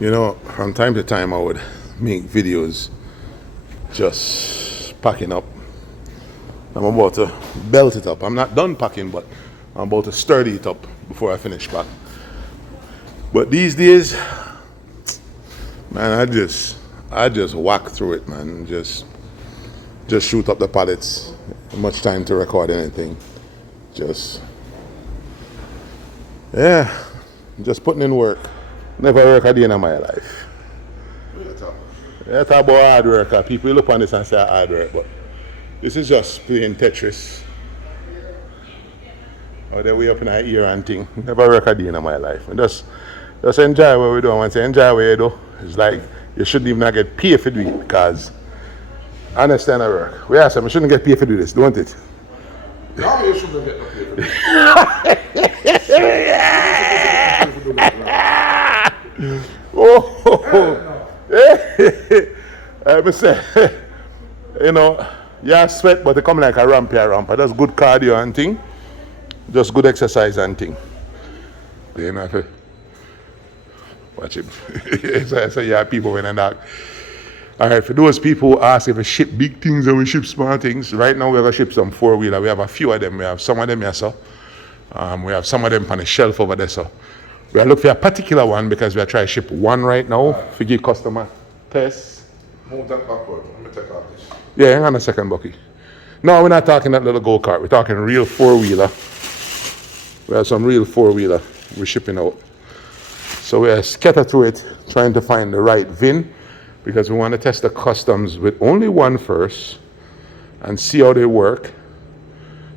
You know, from time to time I would make videos just packing up. I'm about to belt it up. I'm not done packing, but I'm about to sturdy it up before I finish pack. But these days, man, I just whack through it, man. Just shoot up the pallets. Much time to record anything. Just yeah, just putting in work. Never work a day in my life. Yeah, talk about hard work. People look on this and say hard work, but this is just playing Tetris. Or they way up in our ear and thing. Never work a day in my life. And just enjoy what we do. Once you enjoy what you do, it's like you shouldn't even not get paid for doing it because I understand the work. We ask them, we shouldn't get paid for doing this, don't it? No, you shouldn't get no paid for this. Oh, I say, you know, yeah, sweat, but they come like a ramp. That's good cardio and thing. Just good exercise and thing. You know, if watch it. So yeah, people when and that. All right, for those people who ask if we ship big things or we ship small things, right now we're going to ship some four-wheeler. We have a few of them. We have some of them here, so. We have some of them on the shelf over there, so. We are looking for a particular one because we are trying to ship one right now for give customer tests. Move that backward. Let me take off this. Yeah, hang on a second, Bucky. No, we're not talking that little go-kart. We're talking real four-wheeler. We have some real four-wheeler we're shipping out. So we are scattered through it, trying to find the right VIN because we want to test the customs with only one first and see how they work,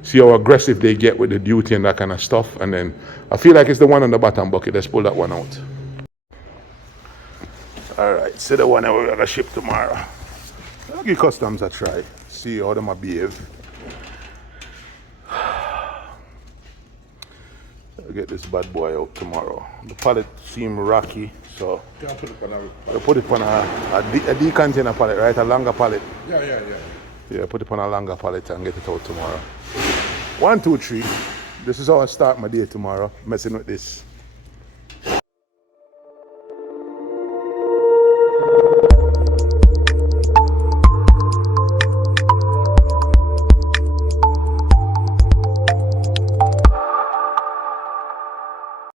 see how aggressive they get with the duty and that kind of stuff. And then I feel like it's the one on the bottom bucket. Let's pull that one out. All right, so the one that we're going to ship tomorrow. I'll give customs a try, see how they behave. I'll get this bad boy out tomorrow. The pallet seems rocky, so Can I put it on a I'll put it on a D-container pallet, right? A longer pallet. Yeah. Yeah, put it on a longer pallet and get it out tomorrow. 1, 2, 3. This is how I start my day tomorrow, messing with this.